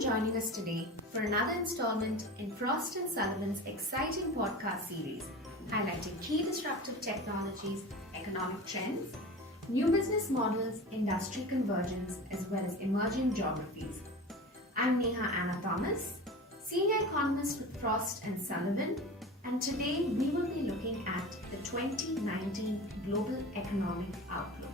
joining us today for another installment in Frost & Sullivan's exciting podcast series highlighting key disruptive technologies, economic trends, new business models, industry convergence, as well as emerging geographies. I'm Neha Anna Thomas, Senior Economist with Frost & Sullivan, and today we will be looking at the 2019 Global Economic Outlook.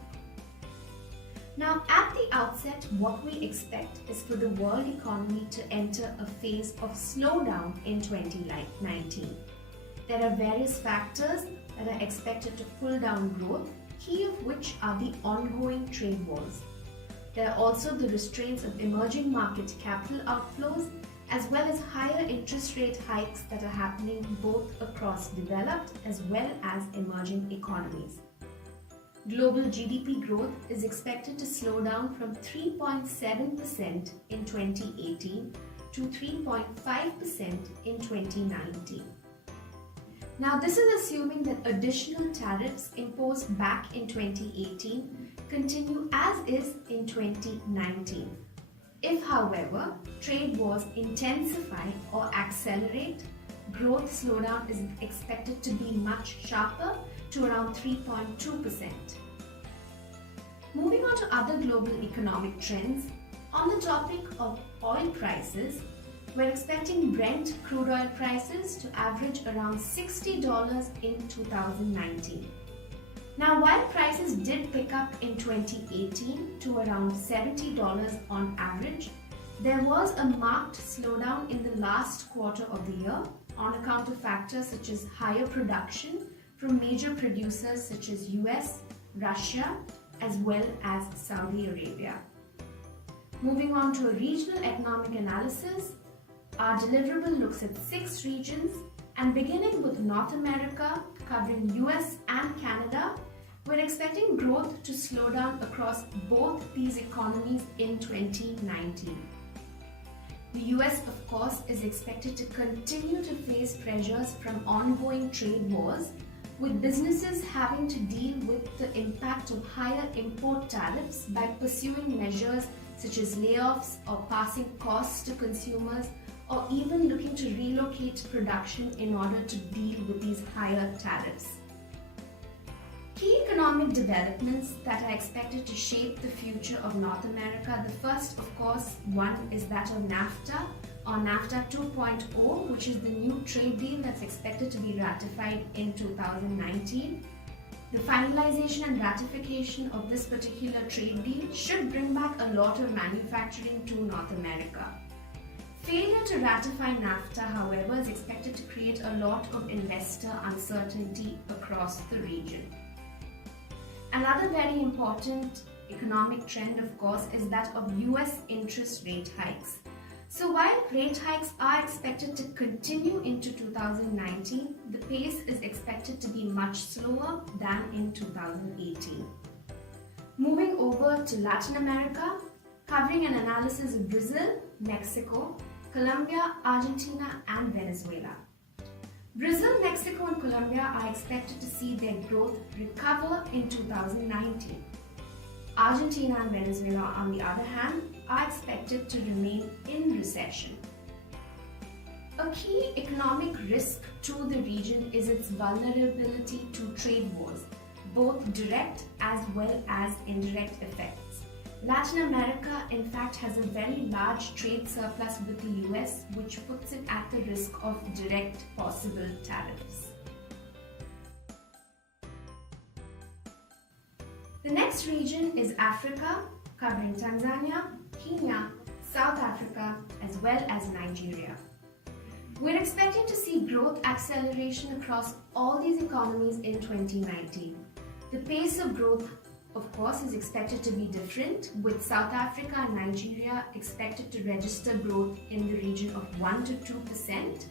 Now, at the outset, what we expect is for the world economy to enter a phase of slowdown in 2019. There are various factors that are expected to pull down growth, key of which are the ongoing trade wars. There are also the restraints of emerging market capital outflows, as well as higher interest rate hikes that are happening both across developed as well as emerging economies. Global GDP growth is expected to slow down from 3.7% in 2018 to 3.5% in 2019. Now, this is assuming that additional tariffs imposed back in 2018 continue as is in 2019. If, however, trade wars intensify or accelerate, growth slowdown is expected to be much sharper, to around 3.2%. Moving on to other global economic trends, on the topic of oil prices, we're expecting Brent crude oil prices to average around $60 in 2019. Now, while prices did pick up in 2018 to around $70 on average, there was a marked slowdown in the last quarter of the year on account of factors such as higher production from major producers such as US, Russia, as well as Saudi Arabia. Moving on to a regional economic analysis, our deliverable looks at 6 regions, and beginning with North America, covering US and Canada, we're expecting growth to slow down across both these economies in 2019. The US, of course, is expected to continue to face pressures from ongoing trade wars, with businesses having to deal with the impact of higher import tariffs by pursuing measures such as layoffs or passing costs to consumers, or even looking to relocate production in order to deal with these higher tariffs. Key economic developments that are expected to shape the future of North America, the first, of course, one is that of NAFTA, or NAFTA 2.0, which is the new trade deal that's expected to be ratified in 2019. The finalization and ratification of this particular trade deal should bring back a lot of manufacturing to North America. Failure to ratify NAFTA, however, is expected to create a lot of investor uncertainty across the region. Another very important economic trend, of course, is that of US interest rate hikes. So while rate hikes are expected to continue into 2019, the pace is expected to be much slower than in 2018. Moving over to Latin America, covering an analysis of Brazil, Mexico, Colombia, Argentina, and Venezuela. Brazil, Mexico, and Colombia are expected to see their growth recover in 2019. Argentina and Venezuela, on the other hand, are expected to remain in recession. A key economic risk to the region is its vulnerability to trade wars, both direct as well as indirect effects. Latin America, in fact, has a very large trade surplus with the US, which puts it at the risk of direct possible tariffs. The next region is Africa, covering Tanzania, Kenya, South Africa, as well as Nigeria. We're expecting to see growth acceleration across all these economies in 2019. The pace of growth, of course, is expected to be different, with South Africa and Nigeria expected to register growth in the region of 1 to 2%.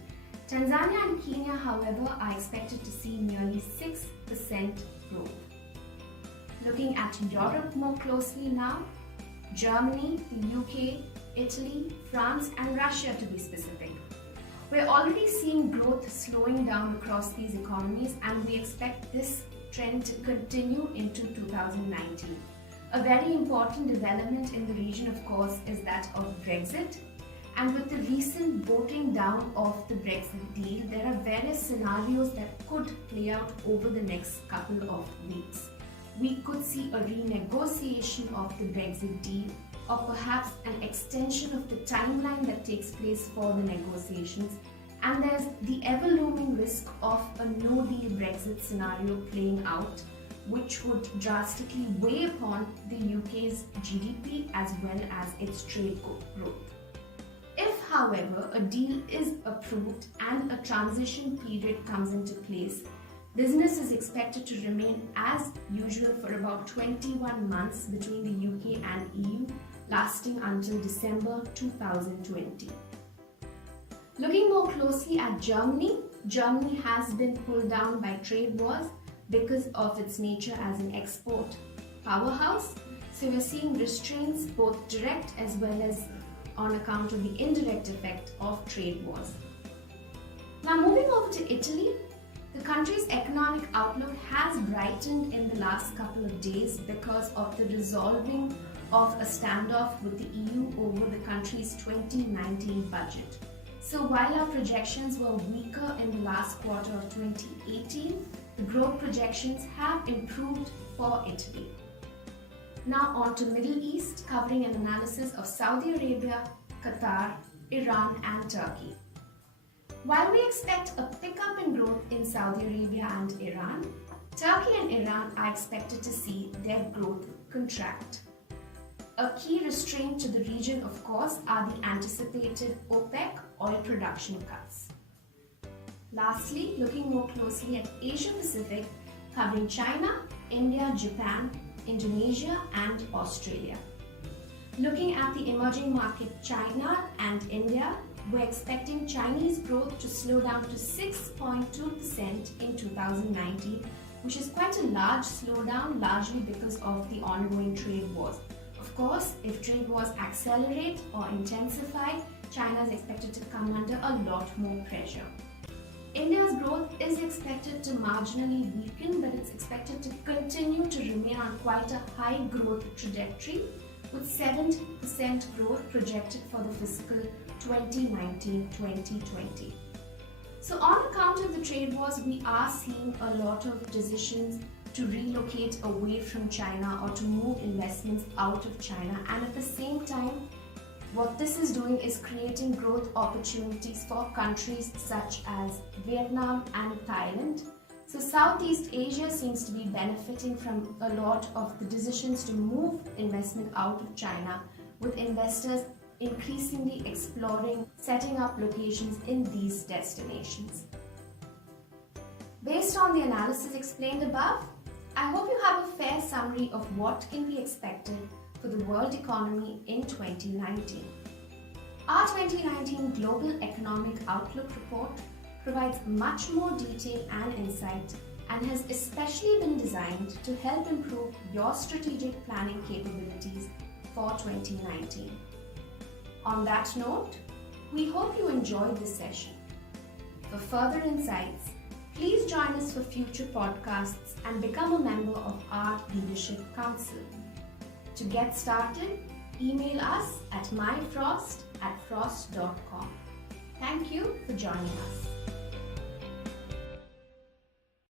Tanzania and Kenya, however, are expected to see nearly 6% growth. Looking at Europe more closely now, Germany, the UK, Italy, France, and Russia to be specific. We're already seeing growth slowing down across these economies, and we expect this trend to continue into 2019. A very important development in the region, of course, is that of Brexit. And with the recent voting down of the Brexit deal, there are various scenarios that could play out over the next couple of weeks. We could see a renegotiation of the Brexit deal, or perhaps an extension of the timeline that takes place for the negotiations. And there's the ever-looming risk of a no-deal Brexit scenario playing out, which would drastically weigh upon the UK's GDP as well as its trade growth. If, however, a deal is approved and a transition period comes into place, business is expected to remain as usual for about 21 months between the UK and EU, lasting until December 2020. Looking more closely at Germany, Germany has been pulled down by trade wars because of its nature as an export powerhouse. So we're seeing restraints both direct as well as on account of the indirect effect of trade wars. Now moving over to Italy, the country's economic outlook has brightened in the last couple of days because of the resolving of a standoff with the EU over the country's 2019 budget. So while our projections were weaker in the last quarter of 2018, the growth projections have improved for Italy. Now on to Middle East, covering an analysis of Saudi Arabia, Qatar, Iran and Turkey. While we expect a pickup in growth in Saudi Arabia and Iran, Turkey and Iran are expected to see their growth contract. A key restraint to the region, of course, are the anticipated OPEC oil production cuts. Lastly, looking more closely at Asia Pacific, covering China, India, Japan, Indonesia and Australia. Looking at the emerging market China and India, we're expecting Chinese growth to slow down to 6.2% in 2019, which is quite a large slowdown, largely because of the ongoing trade wars. Of course, if trade wars accelerate or intensify, China is expected to come under a lot more pressure. India's growth is expected to marginally weaken, but it's expected to continue to remain on quite a high growth trajectory, with 7% growth projected for the fiscal 2019-2020. So on account of the trade wars, we are seeing a lot of decisions to relocate away from China or to move investments out of China, and at the same time, what this is doing is creating growth opportunities for countries such as Vietnam and Thailand. So Southeast Asia seems to be benefiting from a lot of the decisions to move investment out of China, with investors increasingly exploring setting up locations in these destinations. Based on the analysis explained above, I hope you have a fair summary of what can be expected for the world economy in 2019. Our 2019 Global Economic Outlook report provides much more detail and insight and has especially been designed to help improve your strategic planning capabilities for 2019. On that note, we hope you enjoyed this session. For further insights, please join us for future podcasts and become a member of our Leadership Council. To get started, email us at myfrost@frost.com. Thank you for joining us.